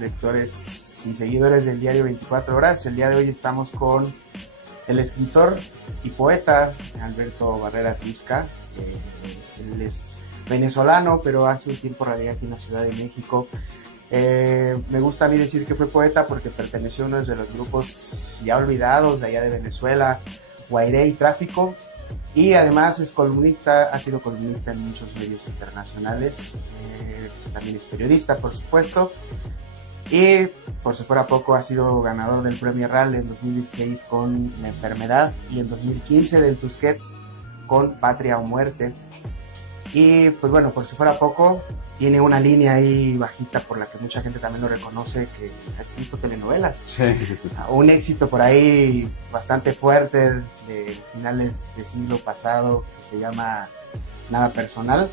lectores y seguidores del diario 24 Horas. El día de hoy estamos con el escritor y poeta Alberto Barrera Tisca. Él es venezolano, pero hace un tiempo radicado aquí en la Ciudad de México. Me gusta a mí decir que fue poeta porque perteneció a uno de los grupos ya olvidados de allá de Venezuela, Guairé y Tráfico. Y además es columnista, ha sido columnista en muchos medios internacionales, también es periodista, por supuesto, y por si fuera poco ha sido ganador del Premio RAL en 2016 con La Enfermedad y en 2015 del Tusquets con Patria o Muerte. Y pues bueno, por si fuera poco, tiene una línea ahí bajita por la que mucha gente también lo reconoce, que ha escrito telenovelas. Sí. Un éxito por ahí bastante fuerte de finales del siglo pasado que se llama Nada Personal.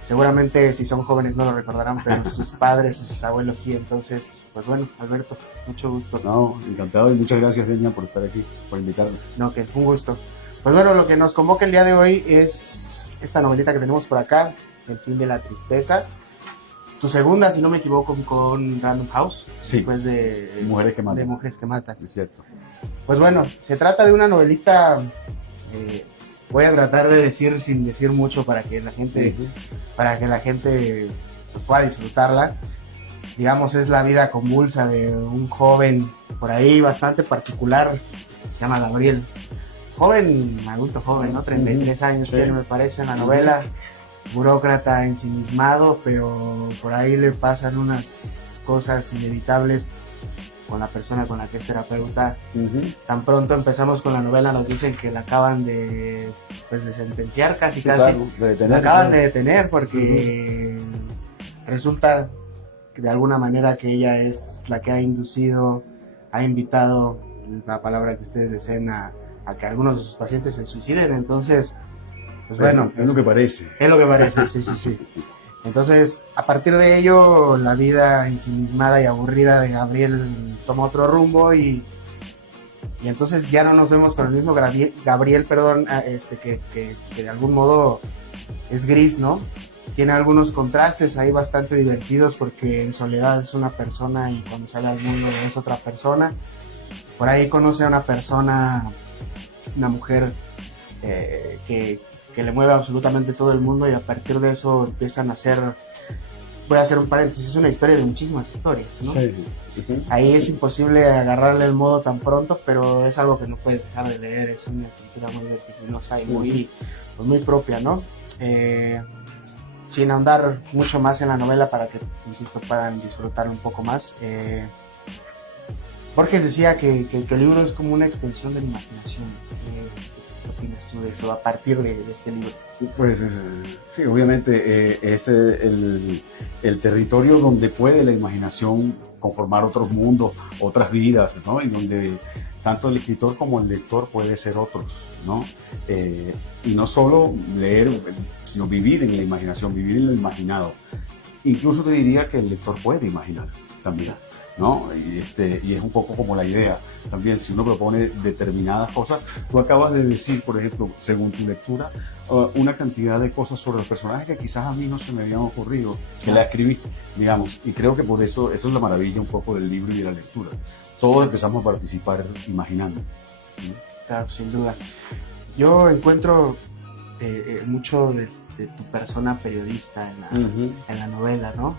Seguramente si son jóvenes no lo recordarán, pero sus padres y sus abuelos sí. Entonces, pues bueno, Alberto, mucho gusto. No, encantado y muchas gracias, Deña, por estar aquí, por invitarme. No, que un gusto. Pues bueno, lo que nos convoca el día de hoy es esta novelita que tenemos por acá, El fin de la tristeza. Tu segunda, si no me equivoco, con Random House. Sí, después de Mujeres que Matan. De Mujeres que Matan. Es cierto. Pues bueno, se trata de una novelita, voy a tratar de decir sin decir mucho para que la gente, pues, pueda disfrutarla. Digamos, es la vida convulsa de un joven por ahí bastante particular, se llama Gabriel. Joven, adulto joven, ¿no? 33 años, Sí. tiene, me parece, en la novela. Burócrata ensimismado, pero por ahí le pasan unas cosas inevitables con la persona con la que es terapeuta. Tan pronto empezamos con la novela nos dicen que la acaban de sentenciar casi. Claro, de detener, la acaban claro. de detener porque resulta que de alguna manera que ella es la que ha inducido, ha invitado, la palabra que ustedes deseen, a que algunos de sus pacientes se suiciden. Entonces, pues bueno, es lo que parece. es lo que parece, sí. Entonces, a partir de ello, la vida ensimismada y aburrida de Gabriel toma otro rumbo y entonces ya no nos vemos con el mismo Gabriel, que de algún modo es gris, ¿no? Tiene algunos contrastes ahí bastante divertidos porque en soledad es una persona y cuando sale al mundo es otra persona. Por ahí conoce a una persona, una mujer que le mueve absolutamente todo el mundo y a partir de eso empiezan a hacer, voy a hacer un paréntesis, es una historia de muchísimas historias, ¿no? Sí. Ahí es imposible agarrarle el modo tan pronto, pero es algo que no puedes dejar de leer, es una escritura muy vertiginosa y muy propia, ¿no? Sin ahondar mucho más en la novela para que, insisto, puedan disfrutar un poco más. Borges decía que el libro es como una extensión de la imaginación. ¿Qué opinas tú de eso a partir de este libro? Pues sí, obviamente es el territorio donde puede la imaginación conformar otros mundos, otras vidas, ¿no? Y donde tanto el escritor como el lector puede ser otros, ¿no? Y no solo leer, sino vivir en la imaginación, vivir en lo imaginado. Incluso te diría que el lector puede imaginar también, ¿no? Y es un poco como la idea también, si uno propone determinadas cosas. Tú acabas de decir, por ejemplo, según tu lectura, una cantidad de cosas sobre los personajes que quizás a mí no se me habían ocurrido, que la escribí, digamos, y creo que por eso es la maravilla un poco del libro y de la lectura. Todos empezamos a participar imaginando. Claro, sin duda. Yo encuentro mucho de tu persona periodista en la novela, ¿no?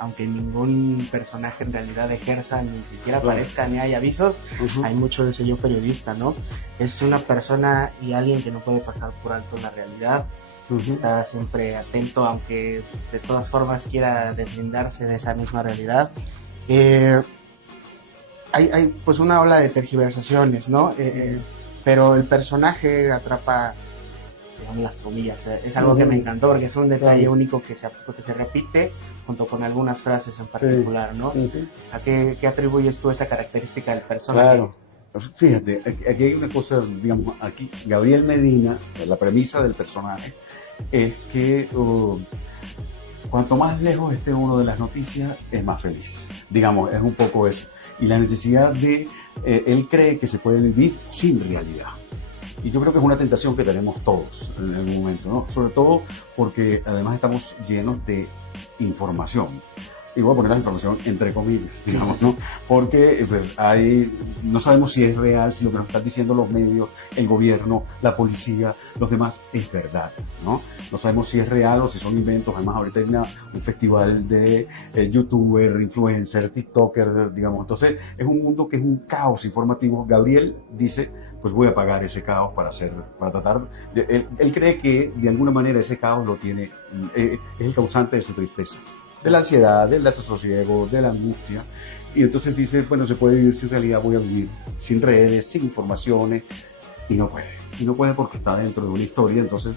Aunque ningún personaje en realidad ejerza, ni siquiera aparezca, ni hay avisos, hay mucho de ese yo periodista, ¿no? Es una persona y alguien que no puede pasar por alto la realidad, está siempre atento, aunque de todas formas quiera deslindarse de esa misma realidad. Hay pues una ola de tergiversaciones, ¿no? Pero el personaje atrapa, digamos, las comillas. Es algo que me encantó porque es un detalle único que se repite junto con algunas frases en particular, ¿no? ¿A qué atribuyes tú esa característica del personaje? Claro. Fíjate, aquí hay una cosa, digamos, aquí Gabriel Medina, la premisa del personaje es que cuanto más lejos esté uno de las noticias, es más feliz. Digamos, es un poco eso. Y la necesidad de, él cree que se puede vivir sin realidad. Y yo creo que es una tentación que tenemos todos en algún momento, ¿no? Sobre todo porque además estamos llenos de información. y voy a poner la información entre comillas, digamos, ¿no? Porque pues, no sabemos si es real, si lo que nos están diciendo los medios, el gobierno, la policía, los demás, es verdad, ¿no? No sabemos si es real o si son inventos. Además, ahorita hay un festival de youtuber, influencer, tiktoker, digamos. Entonces, es un mundo que es un caos informativo. Gabriel dice, pues voy a pagar ese caos para tratar. Él cree que de alguna manera ese caos lo tiene, es el causante de su tristeza, de la ansiedad, del desasosiego, de la angustia. Y entonces dice, bueno, se puede vivir sin realidad, voy a vivir sin redes, sin informaciones, y no puede. Y no puede porque está dentro de una historia. Entonces,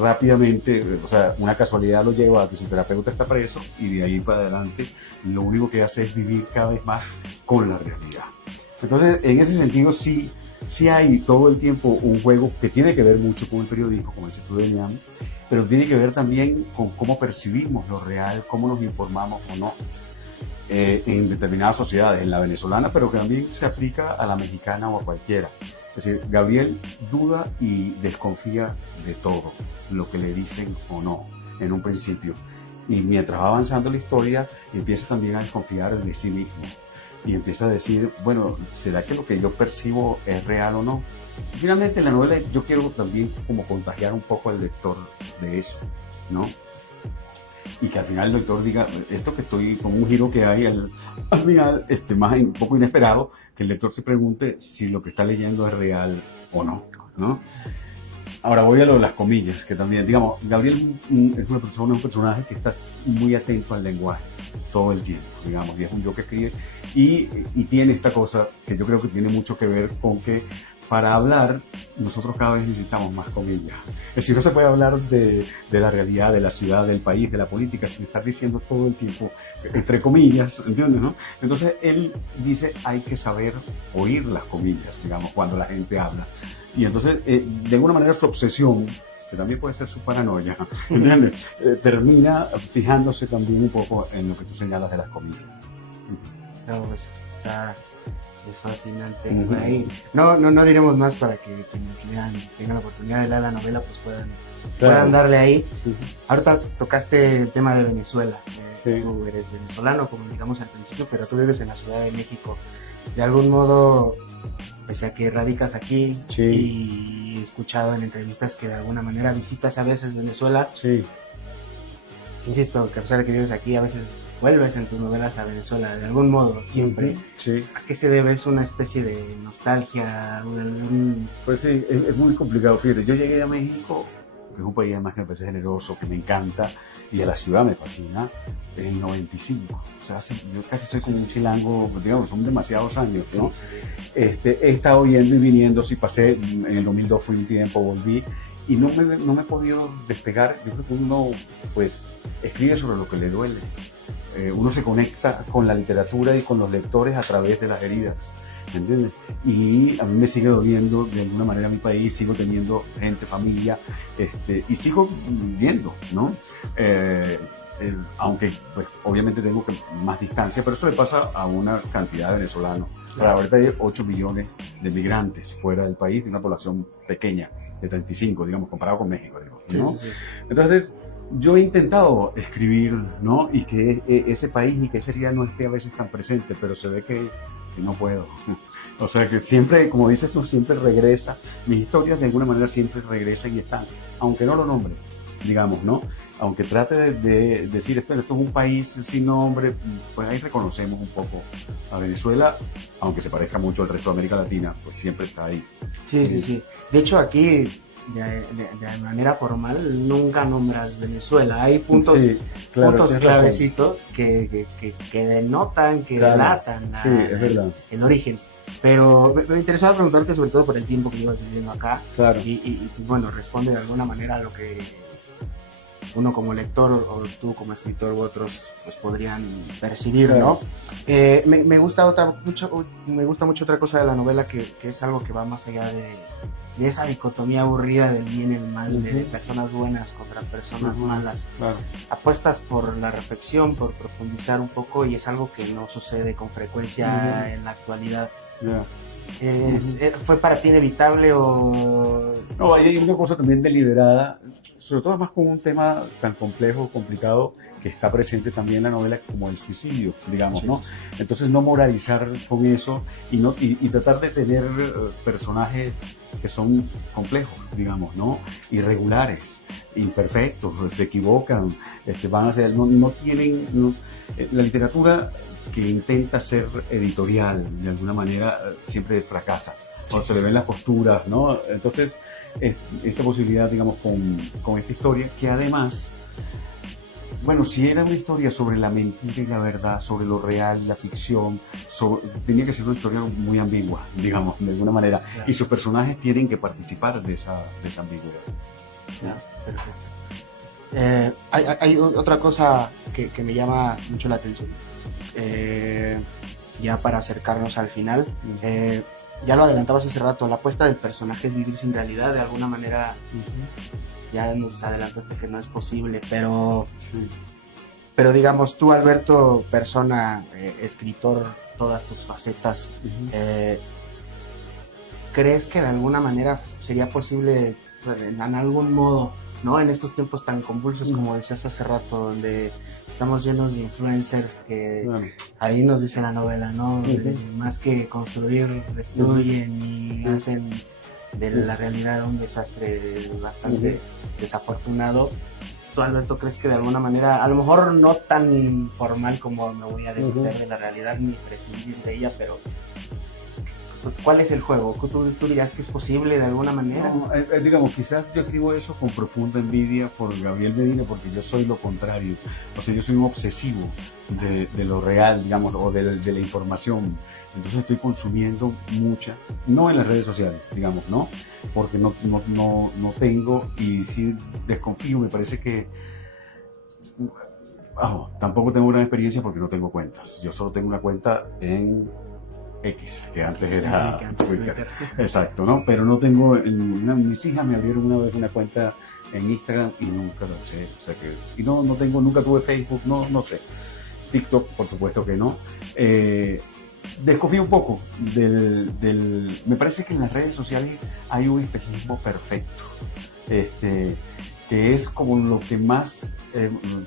rápidamente, o sea, una casualidad lo lleva a que su terapeuta está preso, y de ahí para adelante, lo único que hace es vivir cada vez más con la realidad. Entonces, en ese sentido, sí hay todo el tiempo un juego que tiene que ver mucho con el periodismo, con el sector de Niam, pero tiene que ver también con cómo percibimos lo real, cómo nos informamos o no en determinadas sociedades, en la venezolana, pero que también se aplica a la mexicana o a cualquiera. Es decir, Gabriel duda y desconfía de todo lo que le dicen o no en un principio. Y mientras va avanzando la historia, empieza también a desconfiar de sí mismo. Y empieza a decir, bueno, ¿será que lo que yo percibo es real o no? Y finalmente en la novela yo quiero también como contagiar un poco al lector de eso, ¿no? Y que al final el lector diga, esto que estoy con un giro que hay al final, un poco inesperado, que el lector se pregunte si lo que está leyendo es real o no, ¿no? Ahora voy a lo de las comillas, que también, digamos, Gabriel es un personaje que está muy atento al lenguaje todo el tiempo, digamos, y es un yo que escribe, y tiene esta cosa que yo creo que tiene mucho que ver con que para hablar nosotros cada vez necesitamos más comillas. Es decir, no se puede hablar de la realidad, de la ciudad, del país, de la política, sin estar diciendo todo el tiempo, entre comillas, ¿entiendes, no? Entonces él dice, hay que saber oír las comillas, digamos, cuando la gente habla. Y entonces, de alguna manera, su obsesión, que también puede ser su paranoia, ¿entiendes? Termina fijándose también un poco en lo que tú señalas de las comillas. No, pues es fascinante. Por ahí. No diremos más para que quienes tengan la oportunidad de leer la novela, pues puedan darle ahí. Ahorita tocaste el tema de Venezuela. Sí. Tú eres venezolano, como digamos al principio, pero tú vives en la Ciudad de México. De algún modo, pese a que radicas aquí, sí, y he escuchado en entrevistas que de alguna manera visitas a veces Venezuela. Sí. Insisto, que a pesar de que vives aquí, a veces vuelves en tus novelas a Venezuela, de algún modo, siempre. Sí. ¿A qué se debe? ¿Es una especie de nostalgia? Pues sí, es muy complicado. Fíjate, yo llegué a México, que es un país además que me parece generoso, que me encanta, y a la ciudad me fascina, en el 95. O sea, yo casi soy como un chilango, digamos, son demasiados años, ¿no? He estado yendo y viniendo, sí, pasé, en el 2002 fui un tiempo, volví, y no me he podido despegar. Yo creo que uno, pues, escribe sobre lo que le duele. Uno se conecta con la literatura y con los lectores a través de las heridas, ¿me entiendes? Y a mí me sigue doliendo de alguna manera mi país, sigo teniendo gente, familia, y sigo viviendo, ¿no? Aunque pues, obviamente tengo más distancia, pero eso le pasa a una cantidad de venezolanos. Claro. Ahorita hay 8 millones de migrantes fuera del país, de una población pequeña, de 35, digamos, comparado con México, ¿no? Sí. Entonces, yo he intentado escribir, ¿no? Y que ese país y que ese día no esté a veces tan presente, pero se ve que no puedo. O sea, que siempre, como dices tú, siempre regresa. Mis historias de alguna manera siempre regresan y están, aunque no lo nombre, digamos, ¿no? Aunque trate de decir, espera, esto es un país sin nombre, pues ahí reconocemos un poco a Venezuela, aunque se parezca mucho al resto de América Latina, pues siempre está ahí. Sí. De hecho, aquí, de manera formal, nunca nombras Venezuela. Hay puntos, sí, claro, puntos clavecitos que denotan, que delatan el origen. Pero me interesaba preguntarte sobre todo por el tiempo que llevas viviendo acá. Claro. Y bueno, responde de alguna manera a lo que uno como lector o tú como escritor u otros pues podrían percibir, claro, ¿no? Me gusta mucho otra cosa de la novela que es algo que va más allá de esa dicotomía aburrida del bien y el mal, de personas buenas contra personas malas. Claro. Apuestas por la reflexión, por profundizar un poco, y es algo que no sucede con frecuencia en la actualidad. ¿Fue para ti inevitable o...? No, hay una cosa también deliberada, sobre todo más con un tema tan complejo, complicado, que está presente también en la novela como el suicidio, digamos, Sí. ¿no? Entonces no moralizar con eso y tratar de tener personajes que son complejos, digamos, ¿no? Irregulares, imperfectos, se equivocan, van a ser, no tienen... la literatura que intenta ser editorial, de alguna manera, siempre fracasa. O se le ven las posturas, ¿no? Entonces, esta posibilidad, digamos, con esta historia, que además, bueno, si era una historia sobre la mentira y la verdad, sobre lo real, la ficción, tenía que ser una historia muy ambigua, digamos, de alguna manera. Claro. Y sus personajes tienen que participar de esa ambigüedad. Ya, perfecto. Hay otra cosa que me llama mucho la atención. Ya para acercarnos al final, ya lo adelantabas hace rato, la apuesta del personaje es vivir sin realidad, de alguna manera. Ya nos adelantaste que no es posible, pero digamos, tú, Alberto, persona, escritor, todas tus facetas, ¿crees que de alguna manera sería posible, en algún modo, ¿no? En estos tiempos tan convulsos, como decías hace rato, donde estamos llenos de influencers que ahí nos dice la novela, ¿no? Más que construir, destruyen y hacen de la realidad un desastre bastante desafortunado. ¿Tú, Alberto, crees que de alguna manera, a lo mejor no tan formal como me voy a deshacer de la realidad ni prescindir de ella, pero ¿cuál es el juego? ¿Tú dirías que es posible de alguna manera? No, digamos, quizás yo escribo eso con profunda envidia por Gabriel Medina, porque yo soy lo contrario. O sea, yo soy un obsesivo de lo real, digamos, o de la información. Entonces estoy consumiendo mucha, no en las redes sociales, digamos, ¿no? Porque no tengo, y sí desconfío, me parece que... tampoco tengo gran experiencia porque no tengo cuentas. Yo solo tengo una cuenta en X, que antes era Twitter. Exacto, ¿no? Pero no tengo, mis hijas me abrieron una vez una cuenta en Instagram y nunca lo sé, o sea que, y nunca tuve Facebook, no sé. TikTok, por supuesto que no. Desconfío un poco me parece que en las redes sociales hay un espejismo perfecto, que es como lo que más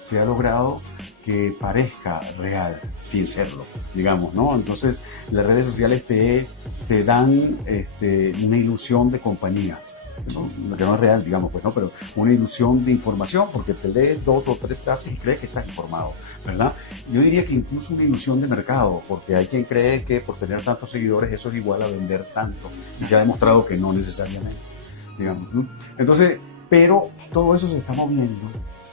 se ha logrado que parezca real, sin serlo, digamos, ¿no? Entonces, las redes sociales te dan una ilusión de compañía, que no es real, digamos, pues no, pero una ilusión de información, porque te lees 2 o 3 frases y crees que estás informado, ¿verdad? Yo diría que incluso una ilusión de mercado, porque hay quien cree que por tener tantos seguidores eso es igual a vender tanto, y se ha demostrado que no necesariamente, digamos, ¿no? Entonces, pero todo eso se está moviendo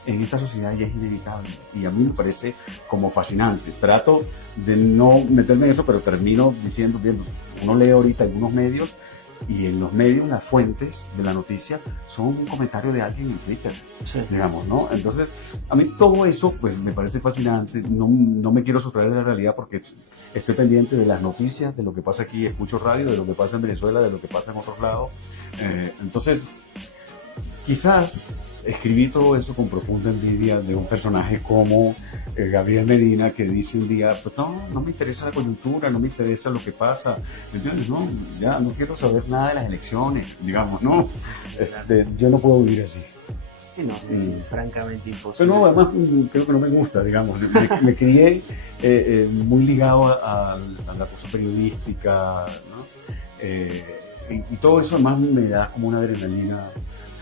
en esta sociedad y es inevitable, y a mí me parece como fascinante. Trato de no meterme en eso, pero termino diciendo, uno lee ahorita algunos medios, y en los medios las fuentes de la noticia son un comentario de alguien en Twitter, digamos, ¿no? Entonces, a mí todo eso pues me parece fascinante, no me quiero sustraer de la realidad porque estoy pendiente de las noticias, de lo que pasa aquí, escucho radio, de lo que pasa en Venezuela, de lo que pasa en otros lados, entonces quizás escribí todo eso con profunda envidia de un personaje como Gabriel Medina, que dice un día, pues no me interesa la coyuntura, no me interesa lo que pasa, ¿entiendes? No, ya no quiero saber nada de las elecciones, digamos, ¿no? Yo no puedo vivir así. Sí, no, es francamente imposible. Pero no, además creo que no me gusta, digamos. Me crié muy ligado a la cosa periodística, ¿no? Y todo eso además me da como una adrenalina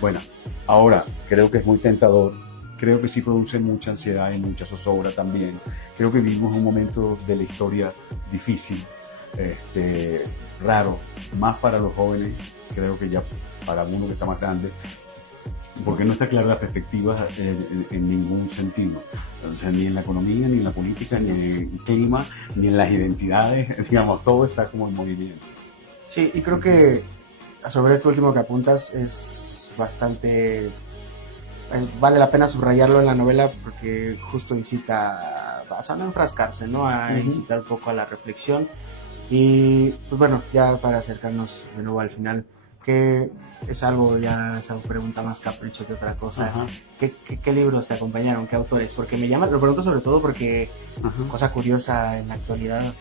buena. Ahora, creo que es muy tentador, creo que sí produce mucha ansiedad y mucha zozobra también. Creo que vivimos un momento de la historia difícil, raro, más para los jóvenes, creo que ya para uno que está más grande, porque no está clara la perspectiva en ningún sentido, o sea, ni en la economía, ni en la política, ni en el clima, ni en las identidades, digamos, todo está como en movimiento. Sí, y creo que sobre esto último que apuntas es bastante, vale la pena subrayarlo en la novela porque justo incita a no enfrascarse, ¿no? A incitar un poco a la reflexión. Y pues bueno, ya para acercarnos de nuevo al final, ¿qué es algo pregunta más capricho que otra cosa. Ajá. ¿Qué libros te acompañaron? ¿Qué autores? Porque lo pregunto sobre todo porque, Ajá. cosa curiosa en la actualidad,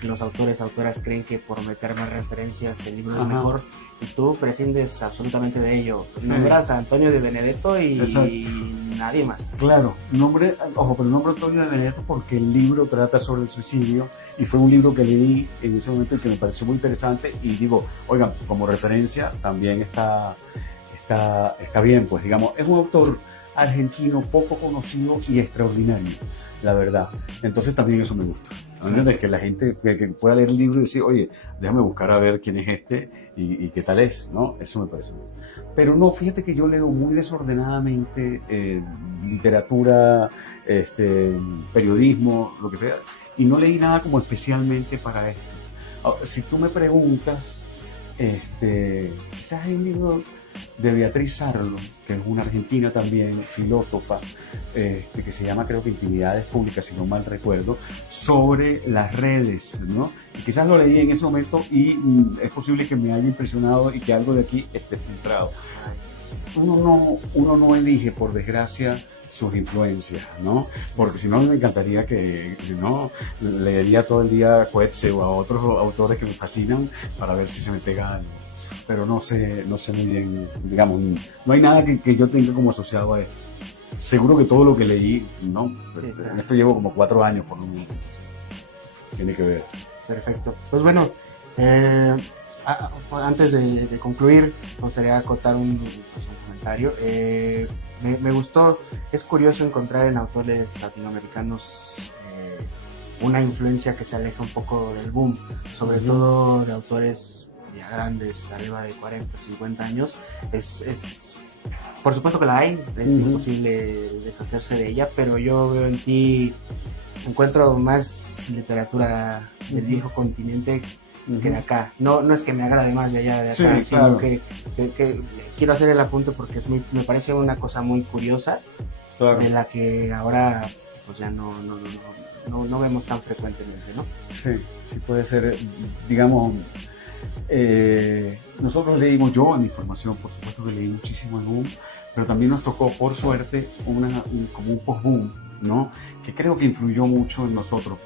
que los autoras creen que por meter más referencias el libro es Ajá. mejor, y tú prescindes absolutamente de ello. Sí. Nombras a Antonio de Benedetto y Exacto. nadie más. Claro, pero nombre Antonio de Benedetto porque el libro trata sobre el suicidio y fue un libro que leí en ese momento y que me pareció muy interesante y digo, oigan, como referencia también está bien, pues digamos, es un autor argentino poco conocido y extraordinario, la verdad. Entonces también eso me gusta. ¿Entiendes? Que la gente que pueda leer el libro y decir, oye, déjame buscar a ver quién es este y qué tal es, ¿no? Eso me parece bien. Pero no, fíjate que yo leo muy desordenadamente literatura, periodismo, lo que sea, y no leí nada como especialmente para esto. Si tú me preguntas, quizás hay un libro de Beatriz Sarlo, que es una argentina también, filósofa, que se llama, creo que Intimidades Públicas, si no mal recuerdo, sobre las redes, ¿no? Y quizás lo leí en ese momento y es posible que me haya impresionado y que algo de aquí esté filtrado. Uno no elige, por desgracia, sus influencias, ¿no? Porque si no, me encantaría que no leería todo el día Coetzee o a otros autores que me fascinan para ver si se me pega algo. Pero no sé muy bien, digamos, no hay nada que yo tenga como asociado a esto. Seguro que todo lo que leí, ¿no? Sí, En esto llevo como 4 años por lo menos. Tiene que ver. Perfecto. Pues bueno, antes de concluir, me gustaría acotar un comentario. Me gustó, es curioso encontrar en autores latinoamericanos una influencia que se aleja un poco del boom, sobre todo de autores ya grandes, arriba de 40, 50 años. Por supuesto que la hay, es imposible deshacerse de ella, pero yo veo en ti, encuentro más literatura del viejo continente que de acá. No es que me agrade más de allá de acá, Sí, sino claro. que quiero hacer el apunte porque me parece una cosa muy curiosa, Claro. de la que ahora pues ya no vemos tan frecuentemente, ¿no? Sí puede ser, digamos, nosotros leímos, yo en mi formación, por supuesto que leí muchísimo el boom, pero también nos tocó, por suerte, como un post-boom, ¿no? Que creo que influyó mucho en nosotros.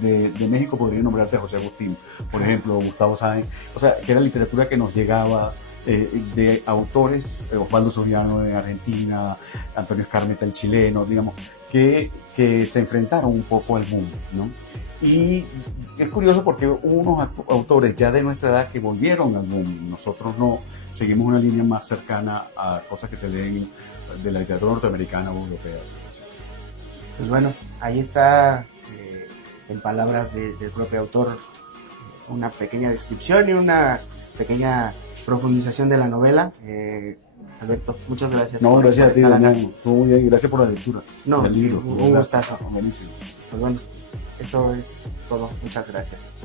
De México podría nombrarte a José Agustín, por ejemplo, Gustavo Sáenz, o sea, que era literatura que nos llegaba de autores, Osvaldo Soriano de Argentina, Antonio Escarmeta el chileno, digamos, que se enfrentaron un poco al boom, ¿no? Y es curioso porque hubo unos autores ya de nuestra edad que volvieron al boom. Nosotros no, seguimos una línea más cercana a cosas que se leen de la literatura norteamericana o europea. Pues bueno, ahí está, en palabras del propio autor, una pequeña descripción y una pequeña profundización de la novela. Alberto, muchas gracias. No, gracias a ti, estar acá. Damián. Estuvo muy bien. Gracias por la lectura del libro. Un gustazo. Buenísimo. Pues bueno, eso es todo. Muchas gracias.